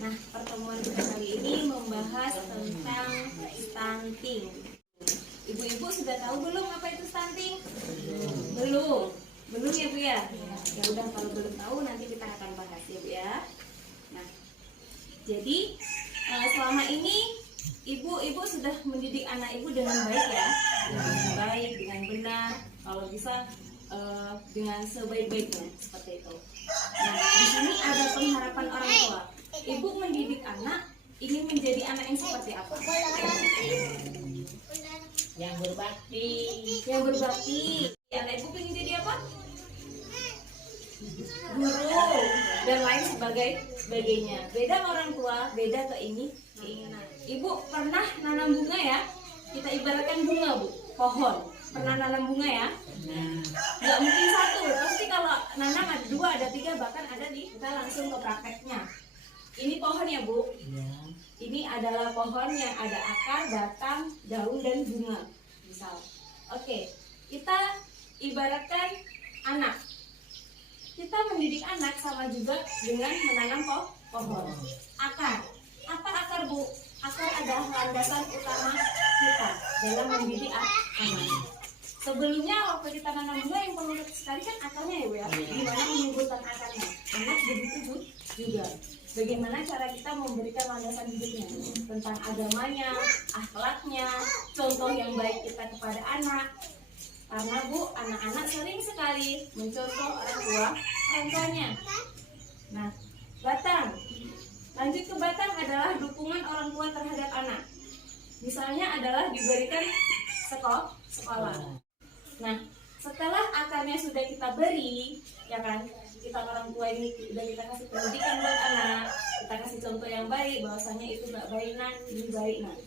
Nah, pertemuan kita kali ini membahas tentang stunting. Ibu-ibu sudah tahu belum apa itu stunting? Belum. Belum ya Bu ya? Ya udah, kalau belum tahu nanti kita akan bahas ya Bu ya. Nah, jadi selama ini ibu sudah mendidik anak ibu dengan baik ya, dengan baik, dengan benar, kalau bisa dengan sebaik-baiknya seperti itu. Nah, di sini ada pengharapan orang tua. Ibu mendidik anak ingin menjadi anak yang seperti apa? Yang berbakti. Yang berbakti. Anak ibu ingin jadi apa? Guru dan lain sebagainya. Beda orang tua, beda keinginan. Ibu pernah nanam bunga ya? Kita ibaratkan bunga Bu, pohon. Pernah nanam bunga ya? Nggak mungkin satu, pasti kalau nanam ada 2, ada 3, bahkan ada kita langsung ke prakteknya. Ini pohon ya Bu? Ini adalah pohon yang ada akar, batang, daun, dan bunga. Misal. Oke, kita ibaratkan anak. Kita mendidik anak sama juga dengan menanam pohon. Akar. Apa akar Bu? Akar adalah landasan utama kita dalam mendidik anak. Sebelumnya waktu kita nanam bunga yang perlu sekali kan akarnya ya Bu ya. Gimana menyuburkan akarnya? Anak begitu juga. Bagaimana cara kita memberikan landasan hidupnya tentang agamanya, akhlaknya, contoh yang baik kita kepada anak. Karena Bu, anak-anak sering sekali mencontoh orang tuanya. Nah, batang. Lanjut ke batang adalah dukungan orang tua terhadap anak. Misalnya adalah diberikan sekolah. Nah, setelah akarnya sudah kita beri, ya kan, kita orang tua ini sudah kita kasih pendidikan buat anak, kita kasih contoh yang baik, bahwasanya itu nggak baik nak, ini baik nak.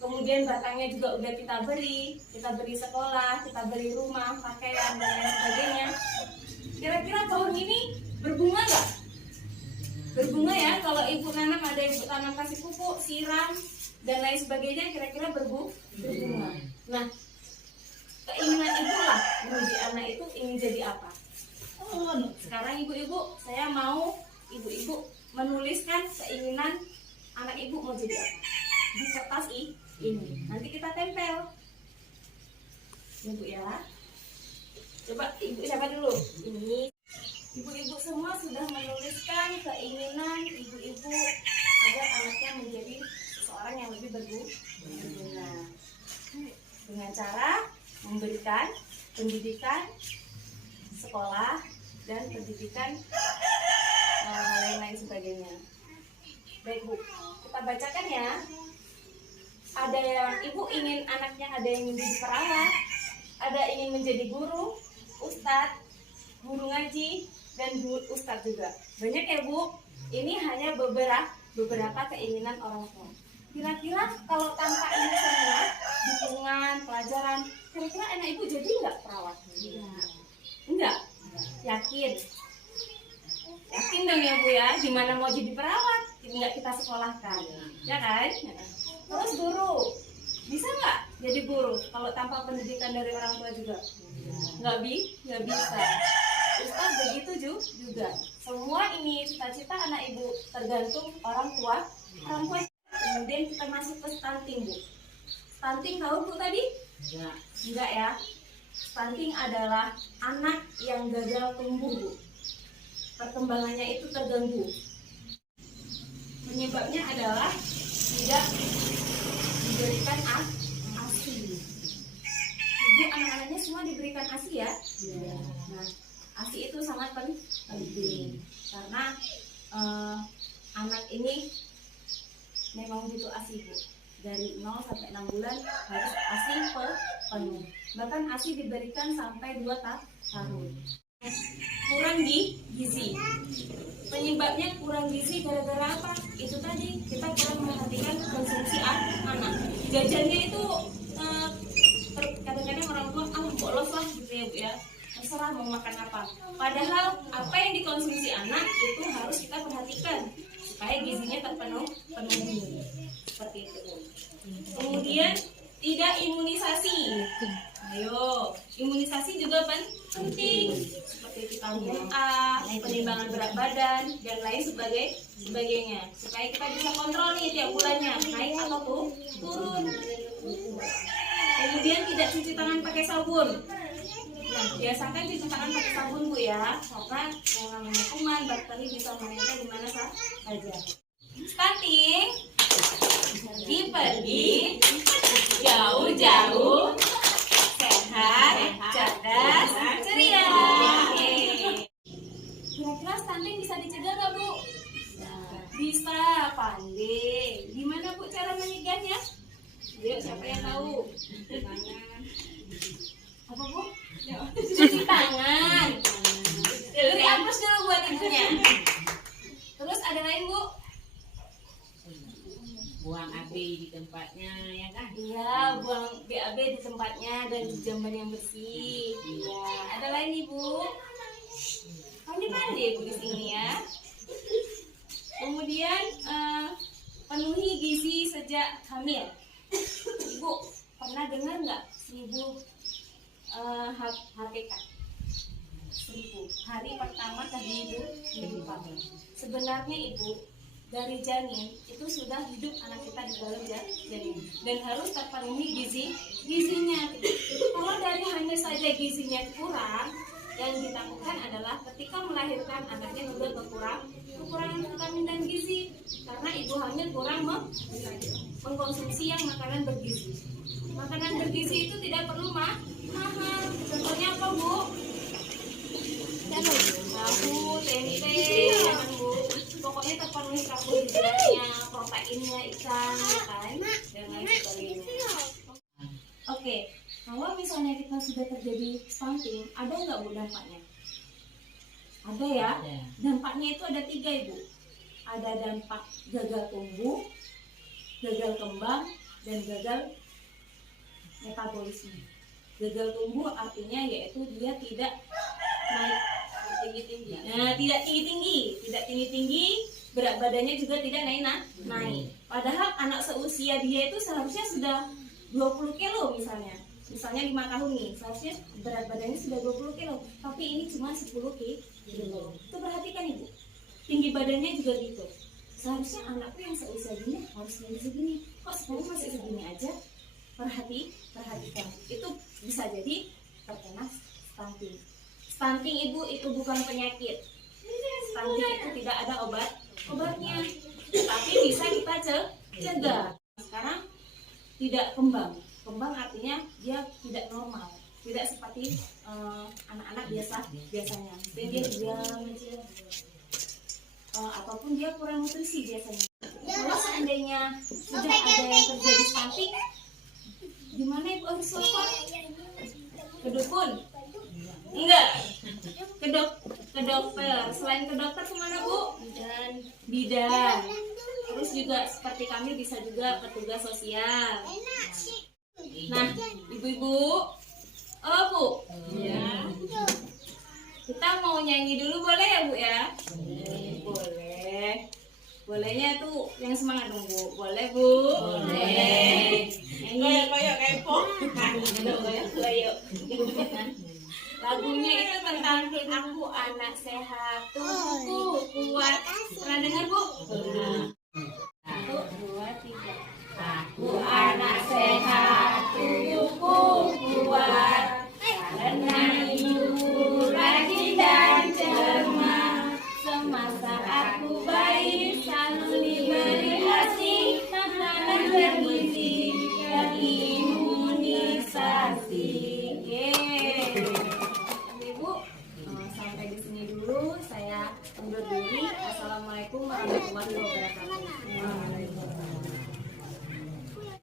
Kemudian batangnya juga udah kita beri sekolah, kita beri rumah, pakaian dan lain sebagainya. Kira-kira pohon ini berbunga nggak? Berbunga ya, kalau ibu nanam ada ibu tanam kasih pupuk, siram dan lain sebagainya, kira-kira berbunga. Nah, keinginan ibu lah menjadi anak itu ingin jadi apa? Sekarang ibu-ibu, saya mau ibu-ibu menuliskan keinginan anak ibu mau jadi apa di kertas ini. Nanti kita tempel, ibu ya. Coba ibu siapa dulu? Ini. Ibu-ibu semua sudah menuliskan keinginan ibu-ibu agar anaknya menjadi seseorang yang lebih berguna dengan cara memberikan pendidikan sekolah dan pendidikan lain-lain sebagainya. Baik Bu, kita bacakan ya. Ada yang ibu ingin anaknya ada yang menjadi perawat, ada ingin menjadi guru, ustadz, guru ngaji, dan guru ustadz juga. Banyak ya Bu. Ini hanya beberapa keinginan orang tua. Kira-kira kalau tanpa ini semua dukungan pelajaran, kira-kira anak ibu jadi nggak perawat? Enggak. Yakin? Yakin dong ya Bu ya. Gimana mau jadi perawat? Nggak kita sekolahkan, ya kan? Terus guru, bisa nggak jadi guru kalau tanpa pendidikan dari orang tua juga? Nggak bisa. Ustaz begitu juga. Semua ini cita-cita anak ibu tergantung orang tua. Kemudian kita masuk ke stunting Bu. Stunting tahu Bu tadi? Enggak ya. Stunting adalah anak yang gagal tumbuh Bu. Perkembangannya itu terganggu. Penyebabnya adalah tidak diberikan ASI. Ibu anak-anaknya semua diberikan ASI ya? Nah, ASI itu sangat penting karena anak ini memang butuh ASI Bu. Dari 0 sampai 6 bulan harus ASI penuh. Bahkan ASI diberikan sampai 2 tahun. Kurang gizi. Penyebabnya kurang gizi gara-gara apa? Itu tadi kita kurang memperhatikan konsumsi anak. Jajannya itu kadang-kadang orang tua bolos lah gitu ya Bu ya. Terserah mau makan apa. Padahal apa yang dikonsumsi anak itu harus kita perhatikan supaya gizinya terpenuhi. Seperti itu. Kemudian tidak imunisasi. Ayo, imunisasi juga penting. Seperti kita kandung A, penimbangan berat badan, dan lain sebagainya. Supaya kita bisa kontrol nih tiap bulannya, naik atau turun. Kemudian tidak cuci tangan pakai sabun. Nah, biasakan cuci tangan pakai sabun Bu ya, karena yang namanya kuman, bakteri bisa menempel di mana saja. Stunting pergi jauh-jauh, sehat, cerdas, ceria. Kira-kira stunting bisa dicegah nggak Bu? Bisa, pandai. Gimana Bu cara mencegahnya? Ayo, siapa yang tahu? Apa Bu? Cuci tangan. Beri ampus dulu buat ibunya. Terus ada lain Bu? Buang AB di tempatnya, ya kan? Iya, buang BAB di tempatnya dan di jamban yang bersih. Iya, ada lain Ibu? Pandai-pandai Bu di sini ya. Kemudian penuhi gizi sejak hamil. Ibu pernah dengar nggak 1000 HPK? 1000 hari pertama kehidupan. Sebenarnya Ibu, dari janin itu sudah hidup anak kita di dalam janin dan harus terpenuhi gizinya. Kalau dari hamil saja gizinya kurang, yang ditakutkan adalah ketika melahirkan anaknya juga kekurangan vitamin dan gizi karena ibu hamil kurang mengkonsumsi yang makanan bergizi. Makanan bergizi itu tidak perlu mahal. Contohnya apa Bu? Tahu, tempe, Bu. Pokoknya terpenuhi karbohidratnya, proteinnya, ikan, ya kan, dan lain sebagainya. Oke, kalau misalnya kita sudah terjadi stunting, ada nggak Bu dampaknya? Ada ya. Dampaknya itu ada 3 Ibu. Ada dampak gagal tumbuh, gagal kembang, dan gagal metabolisme. Gagal tumbuh artinya yaitu dia tidak naik tinggi-tinggi. Nah, tidak tinggi-tinggi, berat badannya juga tidak naik. Padahal anak seusia dia itu seharusnya sudah 20 kilo misalnya 5 tahun nih, seharusnya berat badannya sudah 20 kilo, tapi ini cuma 10 kilo. Itu perhatikan Ibu, tinggi badannya juga gitu. Seharusnya anakku yang seusia gini harus segini, kok sekarang masih segini aja. Perhatikan, itu bisa jadi terkena stunting. Stunting Ibu itu bukan penyakit. Stunting itu tidak ada obatnya, tapi bisa kita cegah. Sekarang tidak kembang artinya dia tidak normal, tidak seperti anak-anak biasanya. Dan dia diam aja, ataupun dia kurang nutrisi biasanya. Kalau seandainya sudah ada yang terjadi stunting, gimana Ibu harus lapor? Ke dukun? Enggak. Ke dokter. Selain ke dokter kemana Bu? Bidan. Terus juga seperti kami bisa juga petugas sosial. Nah, ibu-ibu, Bu, ya. Kita mau nyanyi dulu boleh ya Bu ya? Boleh. Bolehnya tuh yang semangat dong Bu. Boleh Bu? Boleh. Nyanyi. Kayak kepo. Kayak. Lagunya itu tentang aku anak sehat, tubuhku kuat.